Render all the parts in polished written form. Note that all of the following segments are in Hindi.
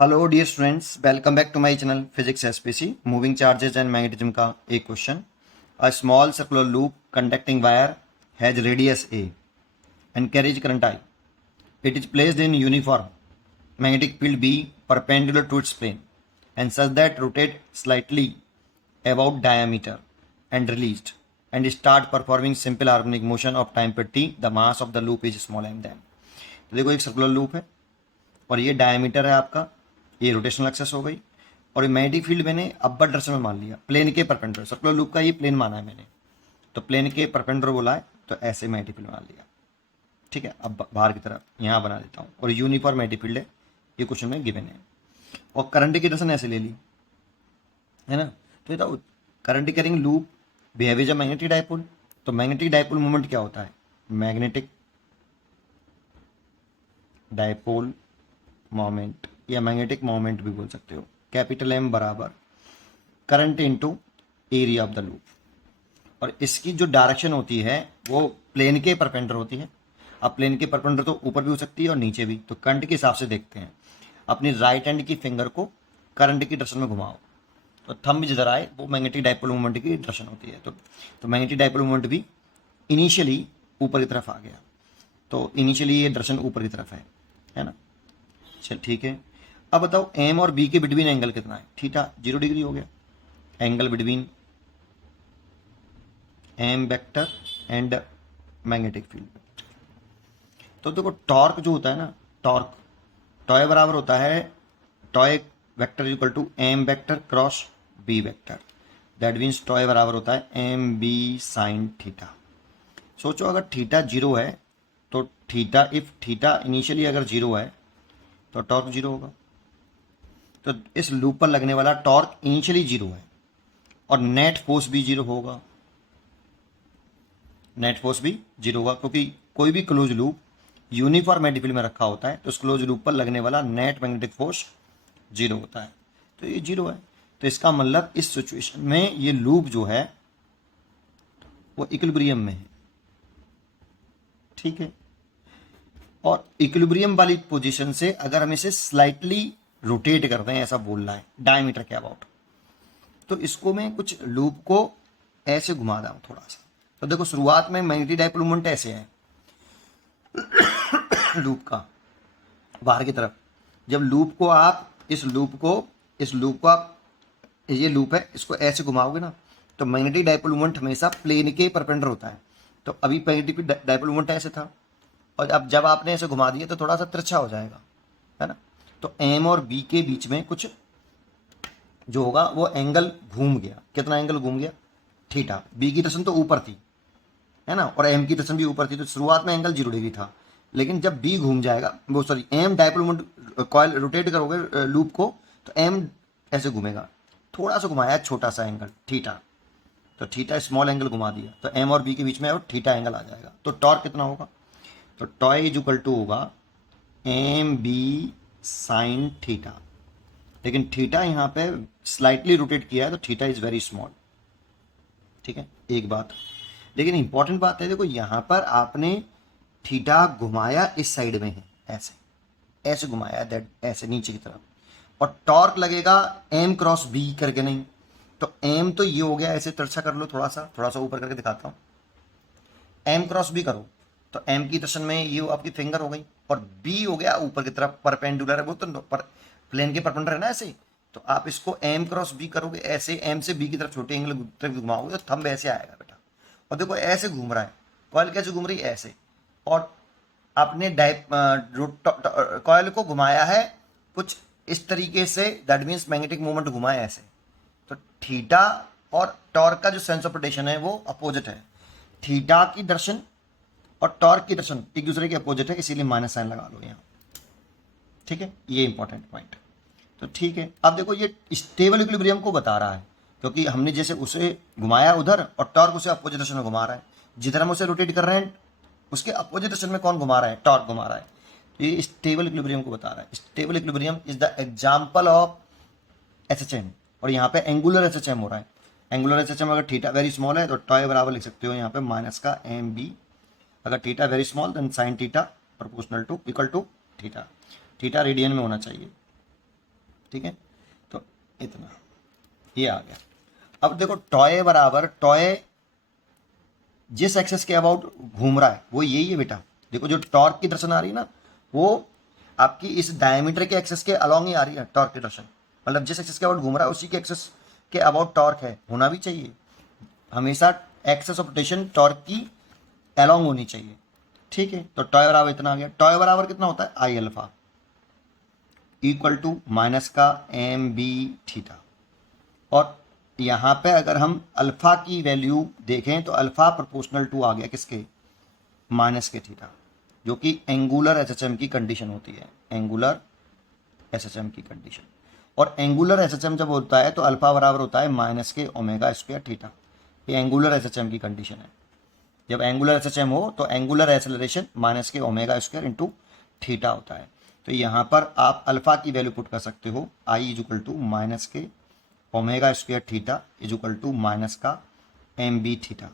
Hello dear students, welcome back to my channel physics SPC. Moving charges and magnetism का एक question. A small circular loop conducting wire has radius A and carries current I. It is placed in uniform magnetic field B perpendicular to its plane and such that rotate slightly about diameter and released and start performing simple harmonic motion of time per t. The mass of the loop is small m then. तो देखो एक सर्कुलर लूप है और ये डायमीटर है आपका, ये रोटेशनल एक्सेस हो गई और ये मैग्नेटिक फील्ड मैंने अपर डायरेक्शन में मान लिया, प्लेन के परपेंडिकुलर। सर्कुलर लूप का ये प्लेन माना है मैंने, तो प्लेन के परपेंडिकुलर बोला है तो ऐसे मैग्नेटिक फील्ड मान लिया। ठीक है, अब बाहर की तरफ यहाँ बना देता हूँ और यूनिफॉर्म मैग्नेटिक फील्ड है, ये क्वेश्चन में गिवन है। और करंट की डायरेक्शन ऐसे ले ली है ना, तो बताओ current carrying loop behave as a magnetic dipole. तो मैग्नेटिक डाइपोल मोमेंट क्या होता है? मैग्नेटिक डाइपोल मोमेंट या मैग्नेटिक मोमेंट भी बोल सकते हो। कैपिटल एम बराबर current into area of the loop. और इसकी जो डायरेक्शन होती है वो प्लेन के परपेंडिकुलर होती है। अब प्लेन के परपेंडिकुलर तो ऊपर भी हो सकती है और नीचे भी, तो करंट के हिसाब से देखते हैं। अपनी राइट हैंड की फिंगर को करंट की डायरेक्शन में घुमाओ तो थंब जिधर आए वो मैग्नेटिक डाइपोल मोमेंट की डायरेक्शन होती है। तो मैग्नेटिक डाइपोल मोमेंट भी इनिशियली ऊपर की तरफ आ गया, तो इनिशियली ये डायरेक्शन ऊपर की तरफ है ना। चल ठीक है, अब बताओ एम और बी के बिटवीन एंगल कितना है? थीटा 0 डिग्री हो गया। Angle between M vector and magnetic field. तो देखो टॉर्क जो होता है ना, टॉर्क टॉय बराबर होता है tau vector equal to M vector cross B vector. That means tau बराबर होता है एम बी साइन थीटा। सोचो अगर थीटा 0 है तो थीटा, इफ थीटा इनिशियली अगर 0 है तो टॉर्क 0 होगा। तो इस लूप पर लगने वाला टॉर्क इनिशियली 0 है और नेट फोर्स भी 0 होगा। नेट फोर्स भी 0 होगा क्योंकि कोई भी close loop uniform magnetic field में रखा होता है तो उस क्लोज लूप पर लगने वाला नेट मैग्नेटिक फोर्स 0 होता है। तो ये 0 है, तो इसका मतलब इस सिचुएशन में ये लूप जो है वो इक्विलिब्रियम में है। ठीक है, और इक्विलिब्रियम वाली पोजीशन से अगर हम इसे स्लाइटली रोटेट करते हैं, ऐसा बोलना है डायमीटर के अबाउट, तो इसको मैं कुछ लूप को ऐसे घुमा रहा हूं थोड़ा सा। तो देखो शुरुआत में मैग्नेटिक डाइपोल मोमेंट ऐसे है लूप का बाहर की तरफ। जब लूप को आप इस लूप को आप, ये लूप है, इसको ऐसे घुमाओगे ना तो मैग्नेटिक डाइपोल मोमेंट हमेशा प्लेन के परपेंडिकुलर होता है। तो अभी मैग्नेटिक डाइपोल मोमेंट ऐसे था और अब जब आपने ऐसे घुमा दिया तो थोड़ा सा तिरछा हो जाएगा, है ना। तो एम और बी के बीच में कुछ जो होगा वो एंगल घूम गया। कितना एंगल घूम गया? थीटा। बी की डायरेक्शन तो ऊपर थी, है ना, और एम की डायरेक्शन भी ऊपर थी, तो शुरुआत में एंगल 0 डिग्री था। लेकिन जब बी घूम जाएगा, वो sorry M dipole moment coil rotate करोगे लूप को तो एम ऐसे घूमेगा। थोड़ा सा घुमाया छोटा सा एंगल थीटा, तो थीटा स्मॉल एंगल घुमा दिया तो एम और बी के बीच में और थीटा एंगल आ जाएगा। तो टॉर्क कितना होगा? तो टॉय इज इक्वल टू होगा एम बी साइन थीटा। लेकिन थीटा यहाँ पे स्लाइटली रोटेट किया है तो थीटा इज वेरी स्मॉल। ठीक है, एक बात। लेकिन इंपॉर्टेंट बात है, देखो यहाँ पर आपने थीटा घुमाया इस साइड में है, ऐसे ऐसे घुमाया दैट, ऐसे नीचे की तरफ, और टॉर्क लगेगा एम क्रॉस बी करके। नहीं तो एम तो ये हो गया, ऐसे तिरछा कर लो, थोड़ा सा ऊपर करके दिखाता हूँ। एम क्रॉस बी करो तो एम की डायरेक्शन में ये आपकी फिंगर हो गई और बी हो गया ऊपर की तरफ, परपेंडिकुलर है वो, तो पर प्लेन के परपेंडिकुलर है ना ऐसे। तो आप इसको एम क्रॉस बी करोगे ऐसे, एम से बी की तरफ छोटे एंगल तरफ घुमाओगे तो थंब ऐसे आएगा बेटा। और देखो ऐसे घूम रहा है कॉइल, कैसे घूम रही है? ऐसे। और आपने कॉइल को घुमाया है कुछ इस तरीके से, दैट मीन्स मैग्नेटिक मूवमेंट घुमाया ऐसे। तो थीटा और टॉर्क का जो सेंस ऑफ रोटेशन है वो अपोजिट है। थीटा की डायरेक्शन और टॉर्क की डायरेक्शन एक दूसरे के अपोजिट है, इसीलिए माइनस साइन लगा लो यहाँ। ठीक है, ये इंपॉर्टेंट पॉइंट। तो ठीक है, अब देखो ये स्टेबल इक्विलिब्रियम को बता रहा है क्योंकि हमने जैसे उसे घुमाया उधर और टॉर्क उसे अपोजिट डायरेक्शन में घुमा रहा है। जिधर हम उसे रोटेट कर रहे हैं उसके अपोजिट डायरेक्शन में कौन घुमा रहा है? टॉर्क घुमा रहा है। तो ये स्टेबल इक्विलिब्रियम को बता रहा है। Stable equilibrium is the example of SHM, और यहाँ पे एंगुलर एसएचएम हो रहा है। एंगुलर एसएचएम अगर थीटा वेरी स्मॉल है तो टॉय बराबर लिख सकते हो यहाँ पे माइनस का एम बी। अगर theta very small then sine theta proportional to equal to theta. Theta radian में होना चाहिए। ठीक है, तो इतना ये आ गया। अब देखो टॉय बराबर टॉय जिस एक्सेस के अबाउट घूम रहा है वो यही है बेटा। देखो जो टॉर्क की डायरेक्शन आ रही है ना, वो आपकी इस डायमीटर के एक्सेस के अलॉन्ग ही आ रही है टॉर्क की डायरेक्शन। मतलब जिस एक्सेस के अबाउट घूम रहा है उसी के एक्सेस के अबाउट टॉर्क है, होना भी चाहिए हमेशा। एक्सेस ऑफ रोटेशन टॉर्क की अलॉन्ग होनी चाहिए, ठीक है। तो टॉय बराबर इतना आ गया। टॉय बराबर कितना होता है, I alpha equal to minus का एम बी थीटा। और यहाँ पे अगर हम अल्फा की वैल्यू देखें तो अल्फा प्रोपोर्शनल टू आ गया किसके, माइनस के थीटा, जो कि एंगुलर एसएचएम की कंडीशन होती है, एंगुलर एसएचएम की कंडीशन। और एंगुलर एसएचएम जब होता है तो अल्फा बराबर होता है माइनस के ओमेगा स्क्वायर थीटा। ये एंगुलर एसएचएम की कंडीशन है। जब एंगुलर एसएचएम हो तो एंगुलर एक्सेलरेशन माइनस के ओमेगा स्क्वायर इंटू थीटा होता है। तो यहाँ पर आप अल्फा की वैल्यू पुट कर सकते हो, I is equal to minus के omega square theta is equal to minus का एम बी थीटा।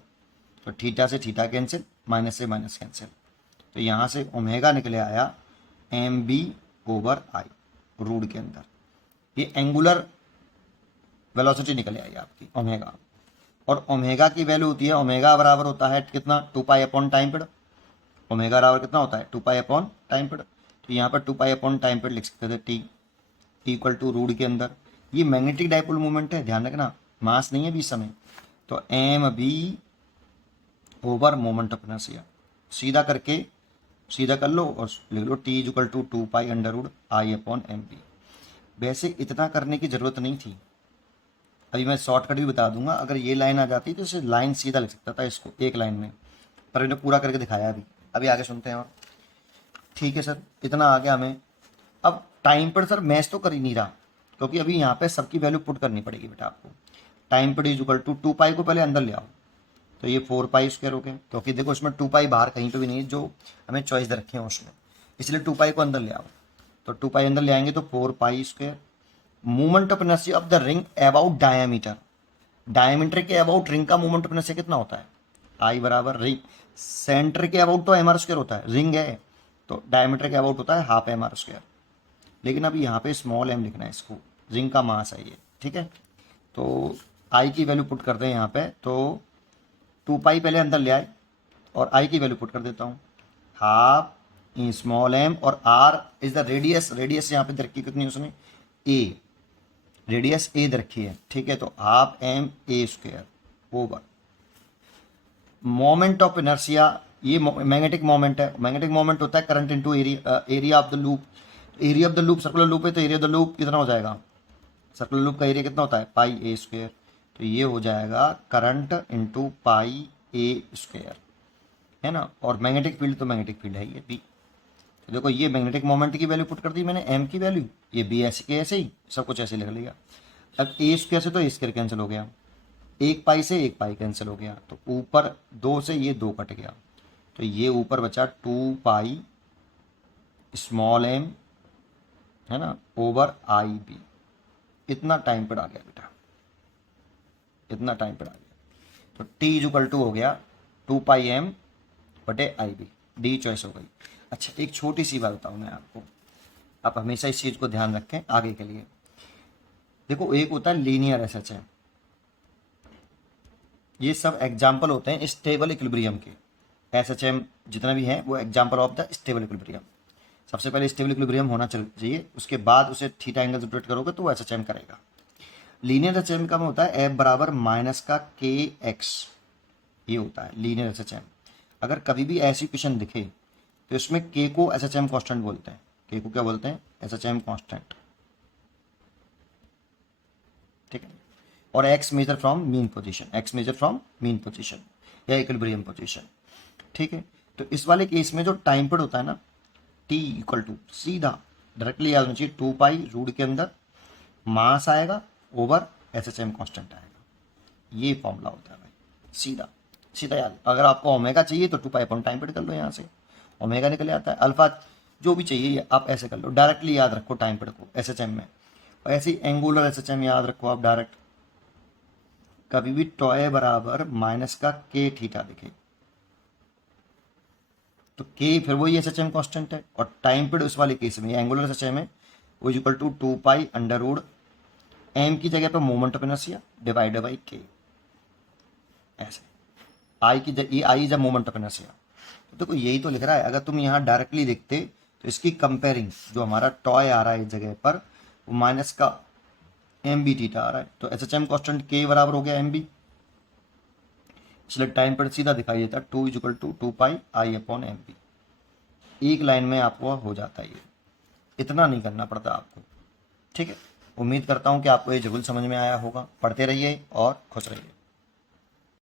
तो थीटा से थीटा कैंसिल, माइनस से माइनस कैंसिल, तो यहाँ से ओमेगा निकले आया M B over I root के अंदर। ये एंगुलर वेलोसिटी निकले आई आपकी ओमेगा। और ओमेगा की वैल्यू होती है, ओमेगा बराबर होता है कितना, 2 pi upon time period. Omega बराबर कितना होता है, 2 पाई अपॉन टाइम पीरियड। तो यहाँ पर 2 पाई अपॉन टाइम पीरियड लिख सकते थे, टी इक्वल टू रूट के अंदर। ये मैग्नेटिक डाइपोल मूवमेंट है, ध्यान रखना, मास नहीं है बीच समय। तो m B over moment of inertia, सीधा करके सीधा कर लो और लिख लो T is equal to 2 pi under root I upon M b. वैसे इतना करने की ज़रूरत नहीं थी, अभी मैं शॉर्टकट भी बता दूंगा। अगर ये लाइन आ जाती तो इसे लाइन सीधा लिख सकता था इसको एक लाइन में, पर इन्हें पूरा करके दिखाया अभी। अभी आगे सुनते हैं और ठीक है सर, इतना आ गया हमें। अब टाइम पर सर मैच तो कर ही नहीं रहा, क्योंकि अभी यहाँ पे सबकी वैल्यू पुट करनी पड़ेगी बेटा आपको। टाइम पर इज इक्वल टू 2 पाई को पहले अंदर ले आओ, तो ये 4 पाई स्क्वायर हो गया, क्योंकि देखो इसमें 2 पाई बाहर कहीं पे भी नहीं है जो हमें चॉइस दे रखे हैं उसमें, इसलिए 2 पाई को अंदर ले आओ। तो 2 पाई अंदर ले आएंगे तो 4 pi square. Movement of inertia of the ring about diameter, diameter के अबाउट रिंग का मूवमेंट ऑफ इनर्शिया कितना होता है, आई बराबर रिंग सेंटर के अबाउट तो एम आर स्क्वायर होता है, रिंग है तो डायमीटर के अबाउट होता है हाफ एम आर स्क्वायर। लेकिन अभी यहाँ पे स्मॉल एम लिखना है इसको, रिंग का मास है ये, ठीक है। तो आई की वैल्यू पुट करते हैं यहाँ पे, तो 2 पाई पहले अंदर ले आए और आई की वैल्यू पुट कर देता हूँ, हाफ स्मॉल एम, और R is the radius, radius यहाँ पे दे रखी कितनी उसने, ए, रेडियस ए दे रखी है, ठीक है। तो half M A square over moment of inertia, ये मैग्नेटिक मोमेंट है। मैग्नेटिक मोमेंट होता है current into area, area of the loop. Area of the loop circular loop है तो एरिया ऑफ द लूप कितना हो जाएगा, सर्कुलर लूप का एरिया कितना होता है, पाई ए स्क्वायर। तो ये हो जाएगा करंट इंटू पाई ए स्क्वायर, है ना। और मैग्नेटिक फील्ड तो मैग्नेटिक फील्ड है ये बी। तो देखो ये मैग्नेटिक मोमेंट की वैल्यू पुट कर दी मैंने, एम की वैल्यू, ये बी ऐसे के ऐसे ही सब कुछ ऐसे लिख लिया। अब ए स्क्वायर से तो ए स्क्वायर कैंसिल हो गया, 1 पाई से 1 पाई कैंसिल हो गया, तो ऊपर 2 से ये 2 कट गया, तो ये ऊपर बचा 2 पाई स्मॉल एम, है ना, ओवर आई बी। इतना टाइम पर आ गया बेटा, इतना टाइम पर आ गया। तो टी इज इक्वल टू हो गया 2 पाई एम बटे आई बी, डी चॉइस हो गई। अच्छा एक छोटी सी बात बताऊँ मैं आपको, आप हमेशा इस चीज़ को ध्यान रखें आगे के लिए। देखो एक होता है लीनियर एसएचएम, ये सब एग्जाम्पल होते हैं स्टेबल इक्विलिब्रियम के। एसएचएम जितना भी है वो example of the stable equilibrium. सबसे पहले स्टेबल इक्विलिब्रियम होना चाहिए, उसके बाद उसे थीटा एंगल सब्ट्रैक्ट करोगे तो वो एसएचएम करेगा। लीनियर एसएचएम का होता है एफ बराबर माइनस का के एक्स, ये होता है लीनियर एसएचएम। अगर कभी भी ऐसी क्वेश्चन दिखे तो इसमें के को एसएचएम कांस्टेंट बोलते हैं, के को क्या बोलते हैं, एसएचएम कांस्टेंट, ठीक है। और x measure from mean position, x measure from mean position या इक्विलिब्रियम पोजीशन, ठीक है। तो इस वाले केस में जो टाइम पीरियड होता है ना, टी इक्वल टू सीधा डायरेक्टली याद होना चाहिए 2 पाई रूट के अंदर मास आएगा ओवर एसएचएम कांस्टेंट आएगा, ये फॉर्मूला होता है भाई, सीधा सीधा याद। अगर आपको ओमेगा चाहिए तो 2 पाई अपॉन टाइम पीरियड कर लो, यहाँ से ओमेगा निकल आता है, अल्फा जो भी चाहिए आप ऐसे कर लो, डायरेक्टली याद रखो टाइम पीरियड को एसएचएम में। और ऐसे ही एंगुलर एसएचएम याद रखो आप डायरेक्ट, कभी भी टॉय बराबर माइनस का के थीटा दिखे तो के फिर वही एसएचएम कांस्टेंट है, और टाइम पीरियड उस वाले केस में एंगुलर एसएचएम है वो is equal to 2 pi under root m की जगह पे moment of inertia divided by k, ऐसे आई की ये I is a moment of inertia. तो देखो यही तो लिख रहा है। अगर तुम यहाँ डायरेक्टली देखते तो इसकी कंपेयरिंग जो हमारा टॉय आ रहा है इस जगह पर वो माइनस का एम बी थीटा आ रहा है, तो एस एच एम कॉन्स्टेंट के बराबर हो गया एम बी, इसलिए टाइम पर सीधा दिखाई देता है 2 is equal to 2 pi I upon M B. एक लाइन में आपको हो जाता है, ये इतना नहीं करना पड़ता आपको। ठीक है, उम्मीद करता हूँ कि आपको ये जरूर समझ में आया होगा। पढ़ते रहिए और खुश रहिए।